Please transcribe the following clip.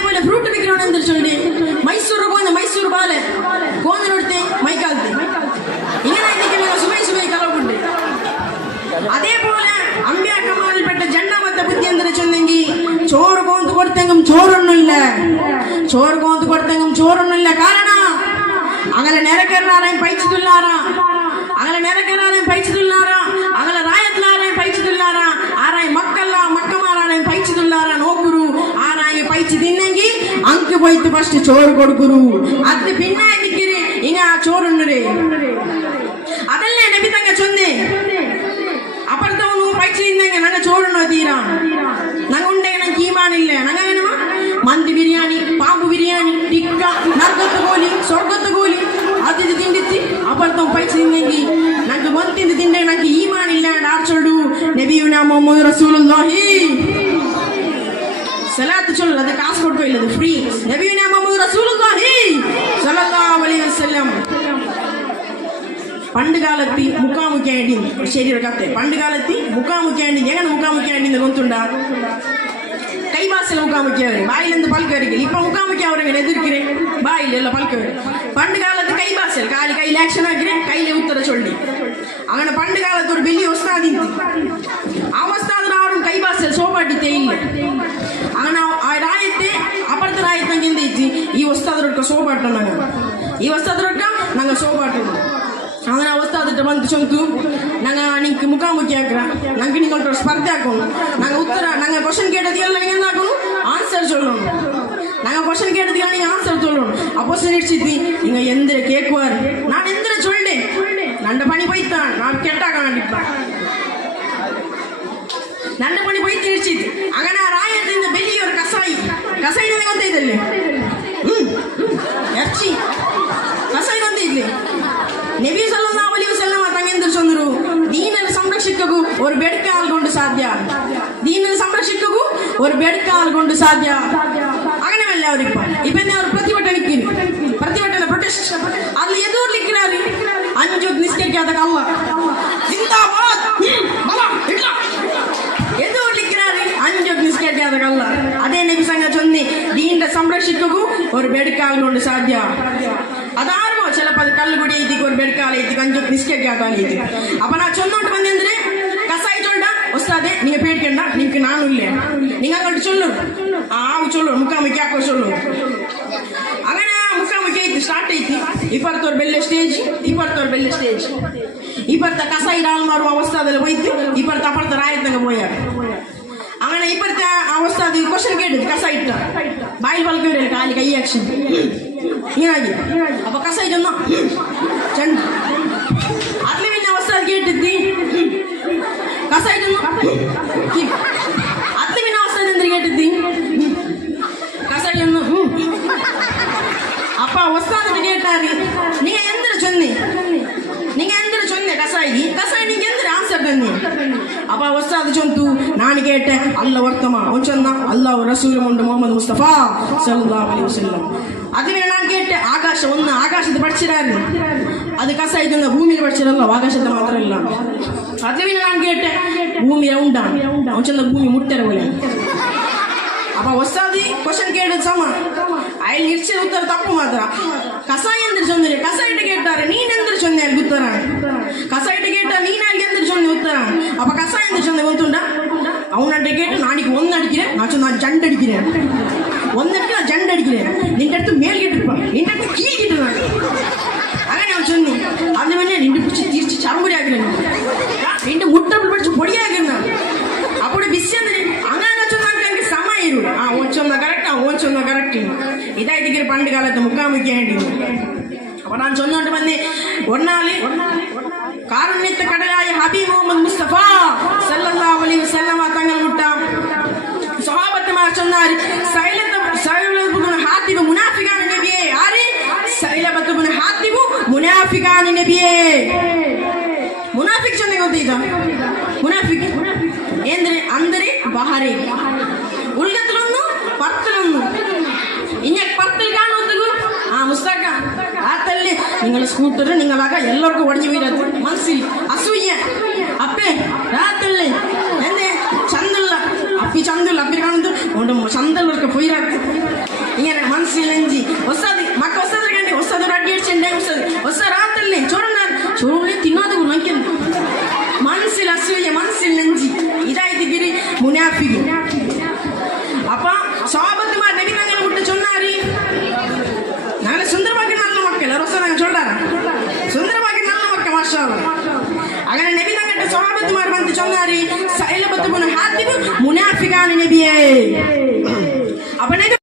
അതേപോലെ ഫ്രൂട്ട് വിൽക്കണമെന്ന് ചൊല്ലി മൈസൂർ പോകുന്ന മൈസൂർ പാല് കോന്നിനടുത്ത് മൈക്കാലത്ത് ഇങ്ങനെ സുബൈ കളവുണ്ട്. അതേപോലെ അമ്പ്യാക്കന്മാരിൽപ്പെട്ട ജണ്ടാമത്തെ ബുദ്ധി എന്തിനു ചൊന്നെങ്കിൽ ചോറ് കോന്ത് കൊടുത്തെങ്കും ചോറൊന്നുമില്ല, ചോറ് കോന്ത് കൊടുത്തെങ്കും ചോറൊന്നുമില്ല. കാരണം അങ്ങനെ നിരക്കറാറേം പൈച്ചിട്ടുള്ളാറാ, അങ്ങനെ നിരക്കറാറേം പൈച്ചിട്ടുള്ളാറാ, അങ്ങനെ റായത്തിലാറേം പൈച്ചിട്ടുള്ളാറാ, ആരായി മക്കല്ല മക്കമാറാറേം പൈച്ചിട്ടുള്ളാറാ നോക്കുരു. ആരായി പൈച്ച് തിന്നെങ്കിൽ അങ്ക് പോയിട്ട് ഫസ്റ്റ് ചോറ് കൊടുക്കുരു. അത് പിന്നെ നിക്കര് ഇങ്ങ ചോറുണ്ണുരേ. അതല്ലേ നബി തങ്ങ ചൊന്നേ. അപ്പുറത്തവನು പൈച്ച് തിന്നെങ്കിൽ ഞങ്ങൾ ചോറുണ്ണോ തീരാ. ഞങ്ങൾ ഉണ്ടെങ്കിൽ ഞങ്ങൾക്ക് ഈമാനില്ല. ഞങ്ങൾ എങ്ങനെ മന്തി ബിരിയാണി, പാമ്പ് ബിരിയാണി, ടിക്ക, നർഗത്ത് കോലി, സ്വർഗത്ത് കോലി അത് ഇത് തിണ്ടിച്ച് അപ്പുറത്തും പൈസ തിന്നെങ്കിൽ ഞങ്ങൾക്ക് മന്തിന്ന് തിണ്ടേ ഞങ്ങൾക്ക് ഈമാനില്ലാണ്ട് ആർച്ചോളൂ. നബിയുനാ മുഹമ്മദ് റസൂലുള്ളാഹി സലാത്ത് ചൊല്ലു. അത് കാസ് കൊടുക്കില്ല, അത് ഫ്രീ. നബിയുനാ മുഹമ്മദ് റസൂലുള്ളാഹി സ്വല്ലല്ലാഹു അലൈഹി വസല്ലം പണ്ട് കാലത്ത് മുക്കാമുക്കേണ്ടി ശരി കത്തെ പണ്ട് കാലത്ത് മുക്കാമുക്കേണ്ടി എങ്ങനെ മുക്കാമുക്കേണ്ടി ഗൊಂತುಂಡ കൈവാസിൽ മുക്കാമുക്കിയവര് ബായിലെന്ത് പൽക്കവരിക്കില്ല. ഇപ്പൊ മുക്കാമുക്കി അവരെങ്ങനെ എതിർക്കിറേ ബായിലെല്ല പൽക്കവര്. പണ്ട് കാലത്ത് കൈവാസൽ കാലി കയ്യിൽ ആക്ഷൻ ആക്കിനെ കയ്യിലെ ഉത്തര ചൊല്ലി. അങ്ങനെ പണ്ട് കാലത്ത് ഒരു വലിയ ഉസ്താദി ആ ഉസ്താദിന് ആരും കൈവാസൽ സോപാട്ടിത്തേ ഇല്ല. അങ്ങനെ ആ രായത്തെ അപ്പുറത്തെ രായത്തെ എന്ത് ഈ ഉസ്താദൊക്കെ സോപാട്ടുണ്ടാಗ ഈ ഉസ്താദൊക്കെ ഞങ്ങൾ സോപാട്ടുണ്ട്. അങ്ങനെ ಅವಸ್ಥಾದಿಟ್ಟು ಬಂದು ಚೊಂತು ನಂಗೆ ನಿಂಗೆ ಮುಖಾಮುಖಿ ಹಾಕ್ರ ನಂಗೆ ನಿಂಗೆ ಸ್ಪರ್ಧೆ ಹಾಕೋನು. ನಂಗೆ ಉತ್ತರ ನಂಗೆ ಕ್ವಶನ್ ಕೇಟದಿಗೆಲ್ಲ ನಿಂಗೆ ಎಂದ ಹಾಕೋನು ಆನ್ಸರ್ சொல்லணும். நாங்கள் கொஸ்டின் கேட்டதுக்கு நீங்கள் ஆன்சர் சொல்லணும். அப்போ நினைச்சித்தி நீங்கள் எந்திர கேட்குவார். நான் எந்திர சொல்லிட்டேன். நண்ட பணி போய்த்தான் நான் கெட்டாக கண்டிப்பான் நண்ட பணி போய் ತಿಳಿಸಿದ್ದು. അങ്ങനെ ರಾಯದಿಂದ ಬೆಲಿಯೋರು ಕಸಾಯಿ ಕಸಾಯಿ ನನಗೆ ಗೊತ್ತಿದ್ದಲ್ಲಿ ಎರ್ಚಿ ಕಸಾಯಿ ಗೊತ್ತಿದ್ಲಿ. നബി സല്ലല്ലാഹു അലൈഹി വസല്ലം തങ്ങെന്ത് ചൊന്നರು ദീനനെ സംരക്ഷിക്കൂ ഒരു ബെഡ്കാൽ കൊണ്ട് സാധ്യ. ദീനനെ സംരക്ഷിക്കൂ ഒരു ബെഡ്കാൽ കൊണ്ട് സാധ്യ. അങ്ങനെയല്ല അവരിപ്പോ ഇപ്പൊ എന്നെ അവർ പ്രതിഭട്ടണിക്കുന്നു. പ്രതിഭട്ടന പ്രൊട്ടസ്റ്റ് അതിൽ എതിർലിക്കാറ് 5 നിസ്കരിക്കാത്ത കള്ള ജിന്ദാബാദ് എതിർലിക്കാറ് 5 നിസ്കരിക്കാത്ത കള്ള. അതേ നബി സംഘ ചൊന്നി ദീനെ സംരക്ഷിക്കൂ ഒരു ബെഡ്കാൽ കൊണ്ട് സാധ്യ. ಅದಾರು ಚಿಲಪ್ಪ ಅದು ಕಲ್ಲು ಗುಡಿ ಐತಿ ಒಂದು ಬೆಡ್ಕಾಲ ಐತಿ ಕಂಜು ನಿಸ್ಕೆಟ್ ಐತಿ. ಅಪ್ಪ ನಾ ಚೊಂದೋಟ್ಟು ಬಂದೆ ಅಂದ್ರೆ ಕಸಾಯಿ ಚೊಲ್ಡ ವಸ್ತಾದೆ ನೀங்க பேடிக்கண்டா நீங்க நானும் இல்ல நீங்க അങ്ങോട്ട് ചൊല്ലു ആവ് ചൊല്ലു മുക്കാമുക്കി ಹಾಕೋ ചൊല്ലു. അങ്ങനെ ಮುಖಾಮುಖಿ ಐತಿ ಸ್ಟಾರ್ಟ್ ಐತಿ. ಇಪ್ಪತ್ತೋರ್ ಬೆಲ್ಲೆ ಸ್ಟೇಜ್ ಇಪ್ಪತ್ತೋರ್ ಬೆಲ್ಲೆ ಸ್ಟೇಜ್ ಇಪ್ಪತ್ತ ಕಸಾಯಿ ಡಾಲ್ ಮಾಡುವ ಅವಸ್ಥಾದಲ್ಲಿ ಹೋಯ್ತು. ಇಪ್ಪತ್ತ ಅಪ್ಪರ್ತ ರಾಯತ್ತಂಗ പോയാ. അങ്ങനെ ഇപ്പോഴത്തെ അവസ്ഥ അത് ക്വസ്റ്റൻ കേട്ടത് കസായിട്ട് ബായിൽ പലക്കവരല്ലേ കാലി കൈ ആക്ഷൻ ഇങ്ങനെ അപ്പൊ കസായിട്ട് ഒന്നോ ചണ്ട് അതിൽ പിന്നെ അവസ്ഥ കേട്ടിത്തി കസായിട്ടൊന്നും അതിൽ പിന്നെ അവസ്ഥ എന്ത് കേട്ടിത്തി കസായിട്ടൊന്നും അപ്പൊ അവസ്ഥ എന്നിട്ട് കേട്ടാറ് നീ എന്തിനു ചൊന്നി நீங்க எந்திர சொன்ன கசாயி கசாயி நீங்க எந்திர ஆன்சர் தண்ணி. அப்ப வஸ்தாது சொந்து நான் கேட்டேன் அல்ல வர்த்தமா ஒன்சன்னா அல்லாஹ் ரசூலும் உண்டு முகமது முஸ்தபா ஸல்லல்லாஹு அலைஹி வஸல்லம். அதுவே நான் கேட்டேன் ಆಕಾಶ ಒಂದು ಆಕಾಶದ படிச்சிராரு ಅದು ಕಸಾಯಿದಿಂದ ಭೂಮಿಯಲ್ಲಿ படிச்சிರಲ್ಲ ಆಕಾಶದ ಮಾತ್ರ ಇಲ್ಲ. அதுவே நான் கேட்டேன் ಭೂಮಿ ಉಂಟಾನ್ ಒಂಚಲ್ಲ ಭೂಮಿ ಮುಟ್ಟರವಲ್ಲ. ಅಪ್ಪ ಹೊಸದಿ ಕ್ವಶನ್ ಕೇಳಿದ ಸಮ ಅಲ್ಲಿ ನಿರ್ಚೆ ಉತ್ತರ ತಪ್ಪು ಮಾತ್ರ. ಕಸಾಯಿ ಎಂದ್ರೆ ಚೊಂದ್ರೆ ಕಸಾಯಿಟ ಕೇಳ್ತಾರೆ ನೀನ್ ಎಂದ್ರೆ ಚೊಂದೆ ಅಲ್ಲಿ ಉತ್ತರ ಕಸಾಯಿಟ ಕೇಟ ನೀನ್ ಅಲ್ಲಿ ಎಂದ್ರೆ ಚೊಂದೆ ಉತ್ತರ. ಅಪ್ಪ ಕಸಾಯಿ ಎಂದ್ರೆ ಚೊಂದೆ ಗೊತ್ತುಂಡ ಅವನಡ್ಡೆ ಕೇട്ട് ನಾಡಿಗೆ ಒಂದು ಅಡಿக்கிறேன் நான் சொன்ன ஜண்டு அடிக்கிறேன் ஒன்னடிக்கு நான் ஜண்டு அடிக்கிறேன் நின்ற இடத்து மேல் கேட்டுருப்பான் நின்ற இடத்து கீழ் கேட்டுருவாங்க. അങ്ങനെ அவன் சொன்னி அந்த வேணா நின்று பிடிச்சி தீர்ச்சி சரமுறை ஆகிறேன் நின்று முட்டை பிடிச்சி பொடியாகிறேன். அப்படி பிஸி ಅಂದ್ರೆ അങ്ങനെ ಓದ್ಸೊಂದ ಕರೆಕ್ಟ್ ಓದ್ಸೊಂದ ಕರೆಕ್ಟ್ ಇದಾಯ್ತಿಗೆ ಪಂಡು ಕಾಲದ ಮುಖಾಮುಖಿ ಹೇಳಿ. അപ്പൊ ഞാൻ ചൊന്നോട്ട് വന്ന് ഒന്നാളി കാരുണ്യത്തെ കടലായ ഹബീബ് മുഹമ്മദ് മുസ്തഫ സല്ലല്ലാഹു അലൈഹി വസല്ലം തങ്ങൾ മുട്ട സ്വഹാബത്തുമാർ ചൊന്നാർ സൈലബത്തുബ്നു ഹാത്തിബ് മുനാഫിഖാൻ നബിയേ. ആര് സൈലബത്തുബ്നു ഹാത്തിബ് മുനാഫിഖാൻ നബിയേ. ಮುನಾಫಿಕ್ ಚಂದ ಗೊತ್ತಿದ್ದ ಮುನಾಫಿಕ್ ಏಂದ್ರೆ ಅಂದರೆ ಬಹರೆ ഉള്ളത്തിലൊന്നും പത്തിലൊന്നും ഇനി പത്തിൽ കാണുന്നതിಗೂ മുസ്താഖ ആത്തല്ലേ നിങ്ങൾ സ്കൂട്ടർ നിങ്ങളാക എല്ലാവർക്കും ഒടിഞ്ഞു വീരത് മനസ്സിൽ അസൂയ അപ്പേ രാത്തല്ലേ എന്നെ ചന്തല്ല അപ്പി ചന്തല്ല അപ്പി കാണുന്നത് ചന്തല്ലർക്ക് പോയിരാ മനസ്സിൽ നെഞ്ചി വസ്താദ് മക്ക വസ്താദ് കണ്ടി വസ്താദ് അടി അടിച്ചിട്ടുണ്ടെങ്കിൽ വസ്താദ് രാത്തല്ലേ ചോറിനെ തിന്നാതെ നോക്കുന്നു മനസ്സിൽ അസൂയ മനസ്സിൽ നെഞ്ചി ഇതായിട്ട് ഗിരി മുനാഫിക് അപ്പൊ സ്വഹാബത്തുമാർ നബി തങ്ങളെ വിട്ട് ചൊന്നാരി ഞങ്ങളെ സുന്ദരമാക്കി നല്ല മക്കൾ റസൂൽ ചൊല്ലാറ സുന്ദരമാക്കി നല്ല മക്കൾ മാഷാ അങ്ങനെ നബി തങ്ങളുടെ സ്വഹാബത്തുമാർ വന്ന് ചൊന്നാരി സഅലബത്ത് ഇബ്നു ഹാത്തിബ് മുനാഫിഖാണ് നബിയേ അപ്പൊ നബി